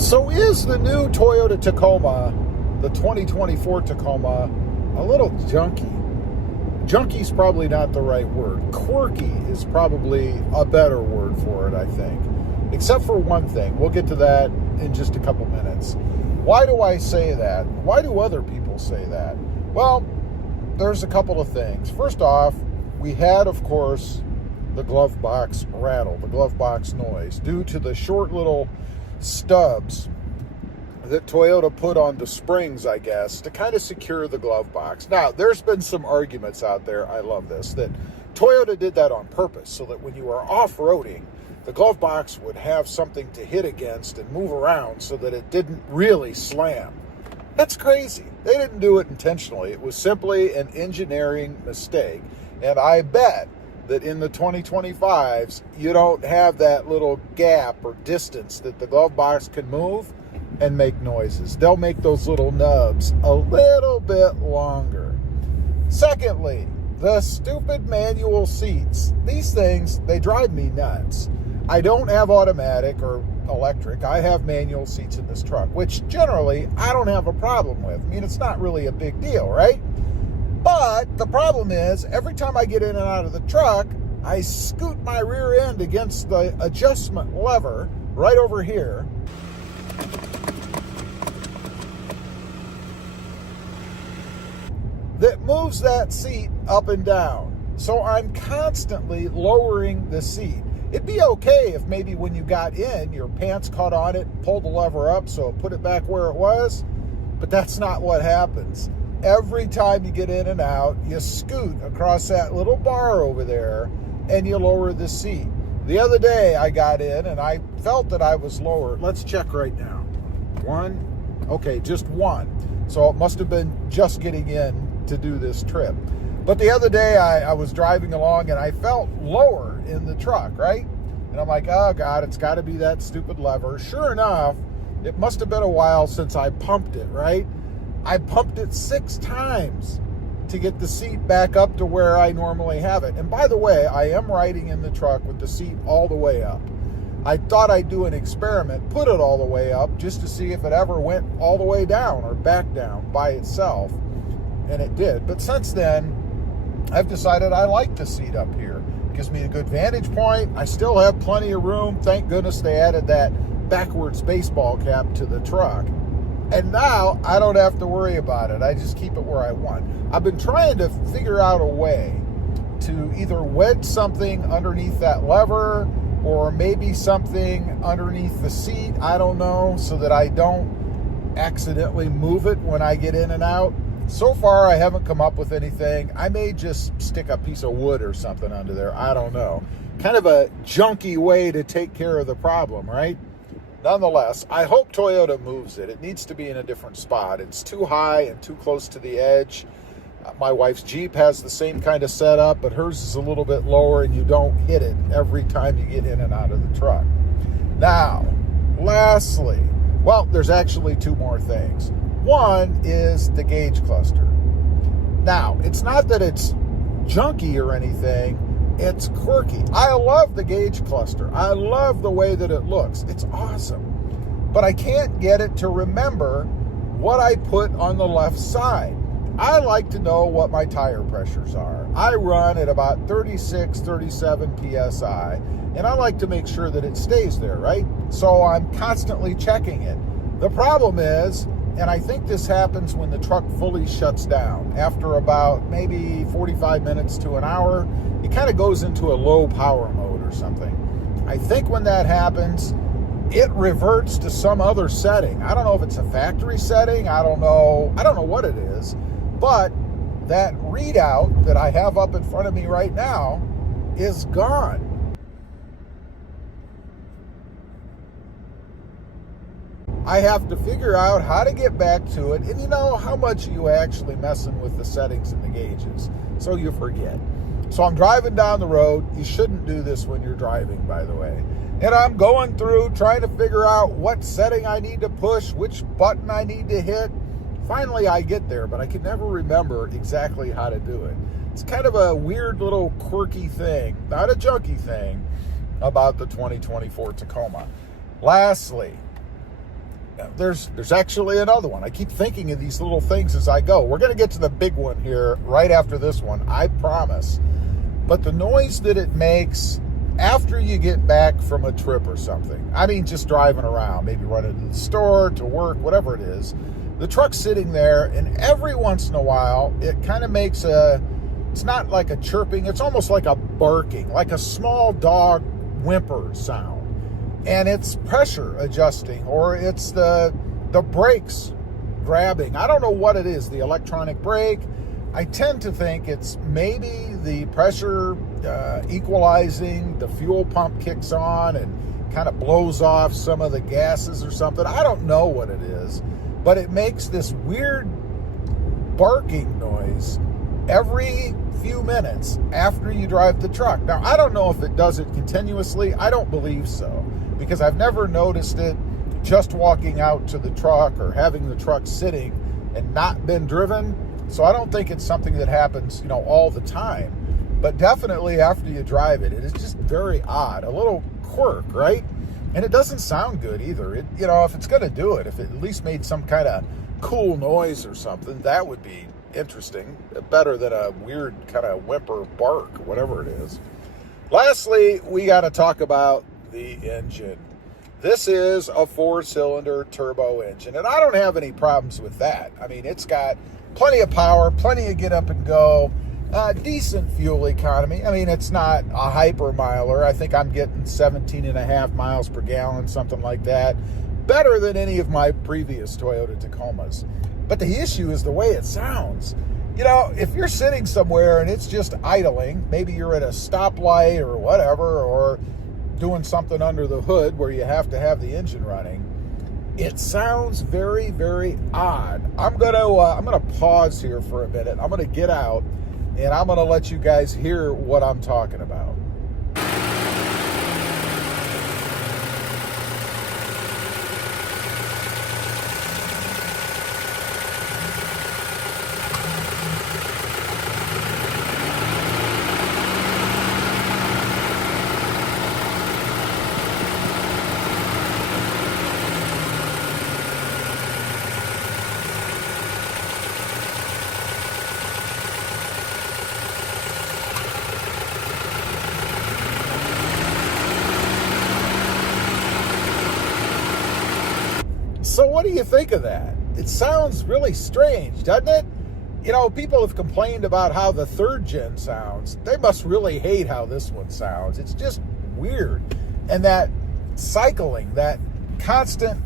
So is the new Toyota Tacoma, the 2024 Tacoma, a little junky? Junky's probably not the right word. Quirky is probably a better word for it, I think. Except for one thing. We'll get to that in just a couple minutes. Why do I say that? Why do other people say that? Well, there's a couple of things. First off, we had, of course, the glove box rattle, the glove box noise, due to the short little stubs that Toyota put on the springs, I guess, to kind of secure the glove box. Now, there's been some arguments out there, I love this, that Toyota did that on purpose so that when you are off-roading, the glove box would have something to hit against and move around so that it didn't really slam. That's crazy. They didn't do it intentionally. It was simply an engineering mistake. And I bet that in the 2025s, you don't have that little gap or distance that the glove box can move and make noises. They'll make those little nubs a little bit longer. Secondly, the stupid manual seats. These things, they drive me nuts. I don't have automatic or electric. I have manual seats in this truck, which generally I don't have a problem with. I mean, it's not really a big deal, right? But the problem is, every time I get in and out of the truck, I scoot my rear end against the adjustment lever right over here. That moves that seat up and down. So I'm constantly lowering the seat. It'd be okay if maybe when you got in, your pants caught on it, pulled the lever up, so put it back where it was. But that's not what happens. Every time you get in and out, you scoot across that little bar over there and you lower the seat. The other day I got in and I felt that I was lower. Let's check right now. One. Okay, just one. So it must have been just getting in to do this trip. But the other day I was driving along and I felt lower in the truck, right? And I'm like, oh God, it's got to be that stupid lever. Sure enough, it must have been a while since I pumped it, right? I pumped it 6 times to get the seat back up to where I normally have it. And by the way, I am riding in the truck with the seat all the way up. I thought I'd do an experiment, put it all the way up just to see if it ever went all the way down or back down by itself. And it did. But since then, I've decided I like the seat up here. It gives me a good vantage point. I still have plenty of room. Thank goodness they added that backwards baseball cap to the truck. And now I don't have to worry about it. I just keep it where I want. I've been trying to figure out a way to either wedge something underneath that lever or maybe something underneath the seat. I don't know, so that I don't accidentally move it when I get in and out. So far, I haven't come up with anything. I may just stick a piece of wood or something under there. I don't know. Kind of a junky way to take care of the problem, right? Nonetheless, I hope Toyota moves it. It needs to be in a different spot. It's too high and too close to the edge. My wife's Jeep has the same kind of setup, but hers is a little bit lower and you don't hit it every time you get in and out of the truck. Now, lastly, well, there's actually 2 more things. One is the gauge cluster. Now, it's not that it's junky or anything. It's quirky. I love the gauge cluster. I love the way that it looks. It's awesome. But I can't get it to remember what I put on the left side. I like to know what my tire pressures are. I run at about 36, 37 PSI, and I like to make sure that it stays there, right? So I'm constantly checking it. The problem is, and I think this happens when the truck fully shuts down. After about maybe 45 minutes to an hour, it kind of goes into a low power mode or something. I think when that happens, it reverts to some other setting. I don't know if it's a factory setting. I don't know what it is. But that readout that I have up in front of me right now is gone. I have to figure out how to get back to it. And you know how much you actually messing with the settings and the gauges, so you forget. So I'm driving down the road. You shouldn't do this when you're driving, by the way. And I'm going through trying to figure out what setting I need to push, which button I need to hit. Finally, I get there, but I can never remember exactly how to do it. It's kind of a weird little quirky thing, not a junky thing, about the 2024 Tacoma. Lastly, there's actually another one. I keep thinking of these little things as I go. We're going to get to the big one here right after this one, I promise. But the noise that it makes after you get back from a trip or something, I mean, just driving around, maybe running to the store, to work, whatever it is, the truck's sitting there, and every once in a while, it kind of makes it's not like a chirping, it's almost like a barking, like a small dog whimper sound. And it's pressure adjusting, or it's the brakes grabbing. I don't know what it is, the electronic brake. I tend to think it's maybe the pressure equalizing, the fuel pump kicks on and kind of blows off some of the gases or something. I don't know what it is, but it makes this weird barking noise every few minutes after you drive the truck. Now, I don't know if it does it continuously. I don't believe so, because I've never noticed it just walking out to the truck or having the truck sitting and not been driven. So I don't think it's something that happens, all the time. But definitely after you drive it, it is just very odd, a little quirk, right? And it doesn't sound good either. It, if it's going to do it, if it at least made some kind of cool noise or something, that would be interesting, better than a weird kind of whimper bark, whatever it is. Lastly, we got to talk about the engine. This is a 4-cylinder turbo engine, and I don't have any problems with that. I mean, it's got plenty of power, plenty of get up and go, decent fuel economy. I mean, it's not a hyper miler. I think I'm getting 17.5 miles per gallon, something like that. Better than any of my previous Toyota Tacomas. But the issue is the way it sounds. If you're sitting somewhere and it's just idling, maybe you're at a stoplight or whatever, or doing something under the hood where you have to have the engine running, it sounds very, very odd. I'm gonna pause here for a minute. I'm gonna get out and I'm gonna let you guys hear what I'm talking about. So what do you think of that? It sounds really strange, doesn't it? People have complained about how the 3rd gen sounds. They must really hate how this one sounds. It's just weird. And that cycling, that constant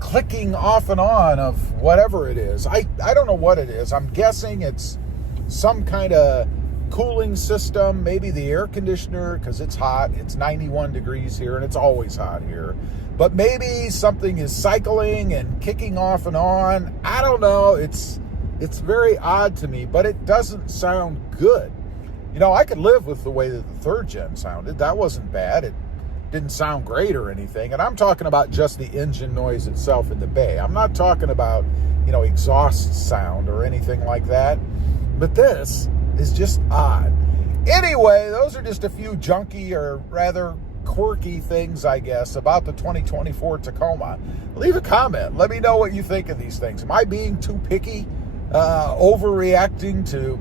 clicking off and on of whatever it is. I don't know what it is. I'm guessing it's some kind of cooling system, maybe the air conditioner, because it's hot. It's 91 degrees here, and it's always hot here. But maybe something is cycling and kicking off and on. I don't know. It's very odd to me, but it doesn't sound good. I could live with the way that the 3rd gen sounded. That wasn't bad. It didn't sound great or anything. And I'm talking about just the engine noise itself in the bay. I'm not talking about, exhaust sound or anything like that. But this is just odd. Anyway, those are just a few junky, or rather quirky things, I guess, about the 2024 Tacoma. Leave a comment. Let me know what you think of these things. Am I being too picky? Overreacting to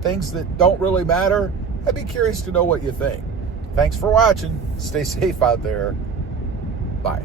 things that don't really matter? I'd be curious to know what you think. Thanks for watching. Stay safe out there. Bye.